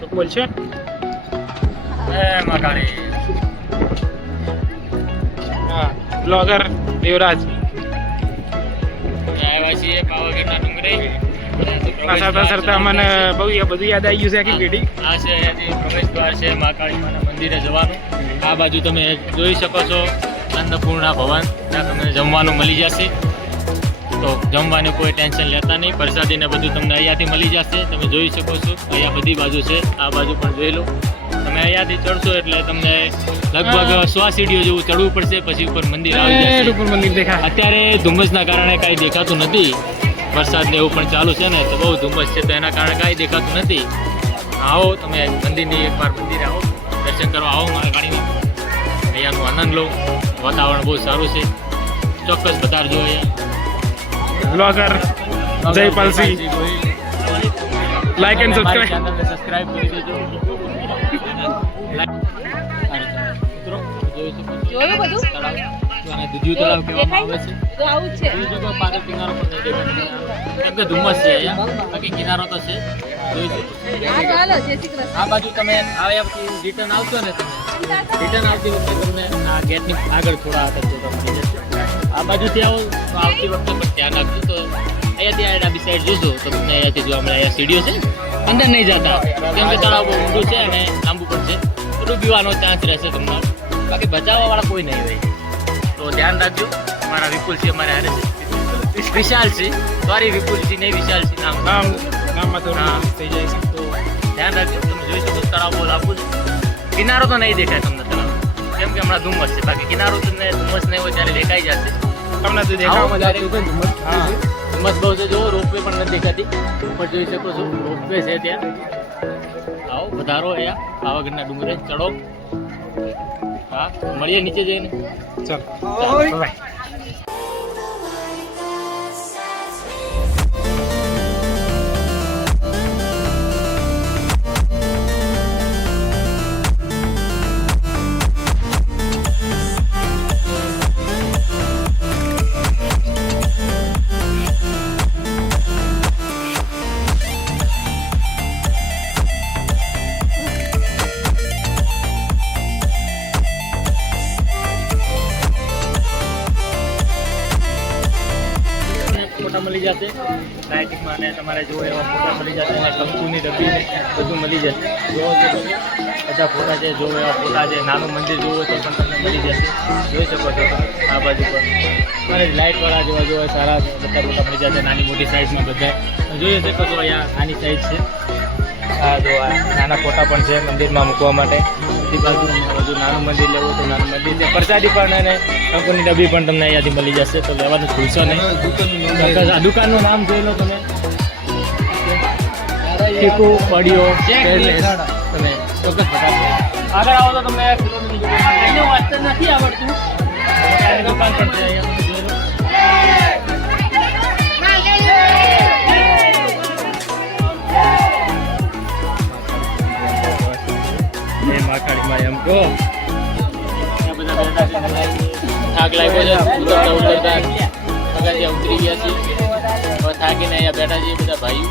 તો બોલ છે મકાણી હા બ્લોગર દેવરાજ આવ્યા છીએ પાવાગઢના ડુંગરે સરતા સરતા મને બહુ બધું યાદ આવી ગયું છે આખી પેઢી. આ છે પ્રવેશ દ્વાર છે મહાકાળી માના મંદિરે જવાનું. આ બાજુ તમે જોઈ શકો છો અન્નપૂર્ણા ભવન, ત્યાં તમને જમવાનું મળી જશે. તો જમવાની કોઈ ટેન્શન લેતા નહીં, પ્રસાદીને બધું તમને અહીંયાથી મળી જશે. તમે જોઈ શકો છો અહીંયા બધી બાજુ છે, આ બાજુ પણ જોઈ લો. તમે અહીંયાથી ચડશો એટલે તમને લગભગ 100 સીડીઓ જેવું ચડવું પડશે, પછી ઉપર મંદિર આવી જશે. ઉપર મંદિર દેખાય. અત્યારે ધુમ્મસના કારણે કાંઈ દેખાતું નથી, વરસાદ ને એવું પણ ચાલુ છે ને, તો બહુ ધુમ્મસ છે, તો એના કારણે કાંઈ દેખાતું નથી. આવો તમે મંદિરની એકવાર મંદિરે આવો, દર્શન કરવા આવો મારા ગાડીમાં, અહીંયાનો આનંદ લો. વાતાવરણ બહુ સારું છે, ચોક્કસ પધારજો અહીંયા. Blogger Jaypalsinh like and subscribe. ચેનલને સબસ્ક્રાઇબ કરી દેજો. જોયું બધું? તળાવ, આને દૂધિયું તળાવ કહેવામાં આવે છે. તો આવું જ છે. જોઈ શકો પાછળ કિનારો પણ નહીં દેખાતો. કેમ કે ધુમ્મસ છે અહીંયા, બાકી કિનારો તો છે. જોઈ શકો. હાલો, જય શ્રી કૃષ્ણ. આ બાજુ તમે આવ્યા પછી રિટર્ન આવશો ને, તમે રિટર્ન આવતી વખતે તમને આ ગેટની આગળ થોડા હાથ જોવા મળી જશે. આ બાજુથી આવો તો આવતી વખતે પણ ધ્યાન રાખજો. તો અહીંયાથી આ ડાબી સાઈડ જોશો તો તમને અહીંયાથી જોવા મળે. અહીંયા સીડીઓ છે, અંદર નહીં જતા, કેમ કે તળાવ બહુ ઊંડું છે અને લાંબુ પણ છે, તો ડૂબવાનો ચાન્સ રહેશે તમને. બાકી બચાવવાવાળા કોઈ નહીં હોય, તો ધ્યાન રાખજો. અમારા વિપુલસિંહ અમારે હારે છે, વિશાલસિંહ, સોરી વિપુલસિંહ નહીં વિશાલસિંહ નામ. નામમાં થોડું થઈ જાય છે. તો ધ્યાન રાખજો. તમે જોઈ શકો તળાવ બહુ લાંબુ છે. કિનારો તો નહીં દેખાય તમને તળાવ, કેમ કે હમણાં ધુમ્મસ છે. બાકી કિનારો તમને ધુમ્મસ નહીં હોય ત્યારે દેખાઈ જશે. તમને તો દેખાવામાં જ આવતું હતું ને ધુમ્મસ. હા, ધુમ્મસ બહુ છે. જો રોપવે પણ નથી દેખાતી, ઉપર જોઈ શકો છો રોપવે છે ત્યાં. આવો વધારો અહીંયા પાવાગઢના ડુંગરે ચડો. હા, મળીએ નીચે જઈને. ચાલો બાય. ફોટા મળી જશે લાઇટિંગમાં, અને તમારે જો એવા ફોટા મળી જશે, અને કંકુની ડબ્બી ને બધું મળી જશે. જોવો છો તમે બધા ફોટા છે, જો એવા ફોટા છે. નાનું મંદિર જોવો તો પણ તમને મળી જશે. જોઈ શકો છો તમે આ બાજુ પર તમારે લાઇટવાળા જેવા જોવા સારા બધા ફોટા મળી જશે. નાની મોટી સાઇઝમાં બધા જોઈ શકો છો. અહીંયા નાની સાઇઝ છે. આ જો આ નાના ફોટા પણ છે મંદિરમાં મૂકવા માટે. બધી બાજુ બધું નાનું મંદિર લેવું તો નાનું મંદિર છે. પ્રસાદી પણ અને કંકુની ડબ્બી પણ તમને અહીંયાથી મળી જશે, તો લેવાનું ભૂલશો નહીં. આ દુકાનનું નામ જોઈ લો તમે, ચીકુ પડિયો પેલેસ. તમે ચોક્કસ પધારજો. આગળ આવો તો તમને કિલોમીટર વાંચતા નથી આવડતું, દુકાન પણ છે અહીંયા તમે જોઈ લો. મહાકાળીમાં એમ કહો બધા થાક લાગ્યો છે, ઉતરતા ઉતરતા પગારિયા ઉતરી ગયા છે. હવે થાકીને અહીંયા બેઠા છીએ બધા ભાઈઓ.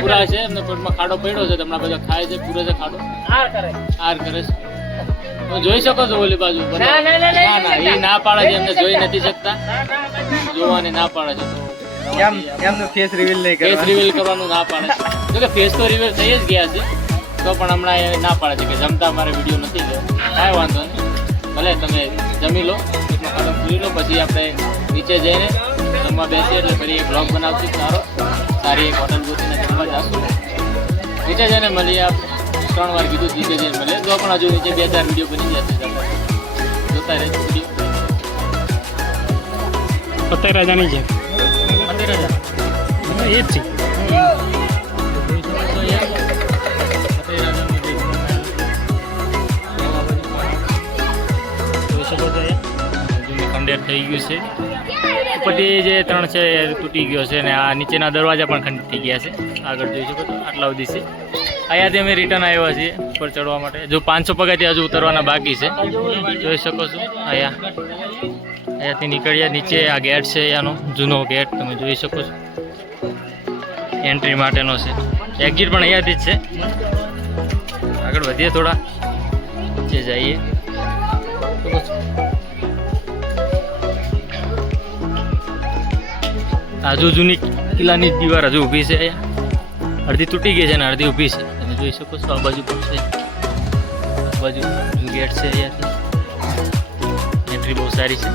પૂરા છે, એમને પેટમાં ખાડો પડ્યો છે, હમણાં બધા ખાય છે, પૂરે છે ખાડો, આર કરે છે. જોઈ શકો છો ઓલી બાજુ. ના એ ના પાડે છે, એમને જોઈ નથી શકતા, જોવાની ના પાડે છે. ફેસ રિવીલ કરવાનું ના પાડે છે. જો કે ફેસ તો રિવીલ થઈ જ ગયા છે, તો પણ હમણાં એ ના પાડે છે કે જમતા અમારે વિડીયો નથી લેવો. કાંઈ વાંધો નહીં, ભલે તમે જમી લો, પેટમાં ખાડો પૂરી લો, પછી આપણે નીચે જઈને જમવા બેસીએ એટલે ફરી એક બ્લોગ બનાવશું સારો. સારી એક હોટલ ગોતીને જમવા જશું. નીચે જઈને મળીએ. આપણે 3 વાર કીધું નીચે જઈને મળીએ, તો પણ હજુ નીચે 2-4 વિડીયો બની જશે. જોતા રહેજો વિડીયો. પતંગ રાજાની છે, મંદિર જ એ જ છે. ખંડેર થઈ ગયું છે. ઉપરથી જે 3 છે એ તૂટી ગયો છે, અને આ નીચેના દરવાજા પણ ખંડિત થઈ ગયા છે. આગળ જોઈ શકો તો આટલા સુધી છે. અહીંયાથી અમે રિટર્ન આવ્યા છીએ ઉપર ચડવા માટે. જો 500 પગથિયા હજુ ઉતરવાના બાકી છે, જોઈ શકો છો. અહીંયાથી નીકળ્યા નીચે. આ ગેટ છે અહીંયાનો જૂનો ગેટ, તમે જોઈ શકો છો. એન્ટ્રી માટેનો છે. એક્ઝિટ પણ અહીંયાથી જ છે. આગળ વધીએ થોડા, નીચે જઈએ. હજુ જૂની કિલ્લાની દીવાર હજુ ઊભી છે અહીંયા. અડધી તૂટી ગઈ છે ને અડધી ઊભી છે, તમે જોઈ શકો છો. આ બાજુ પણ છે, આ બાજુ ગેટ છે. અહીંયાથી એન્ટ્રી બહુ સારી છે.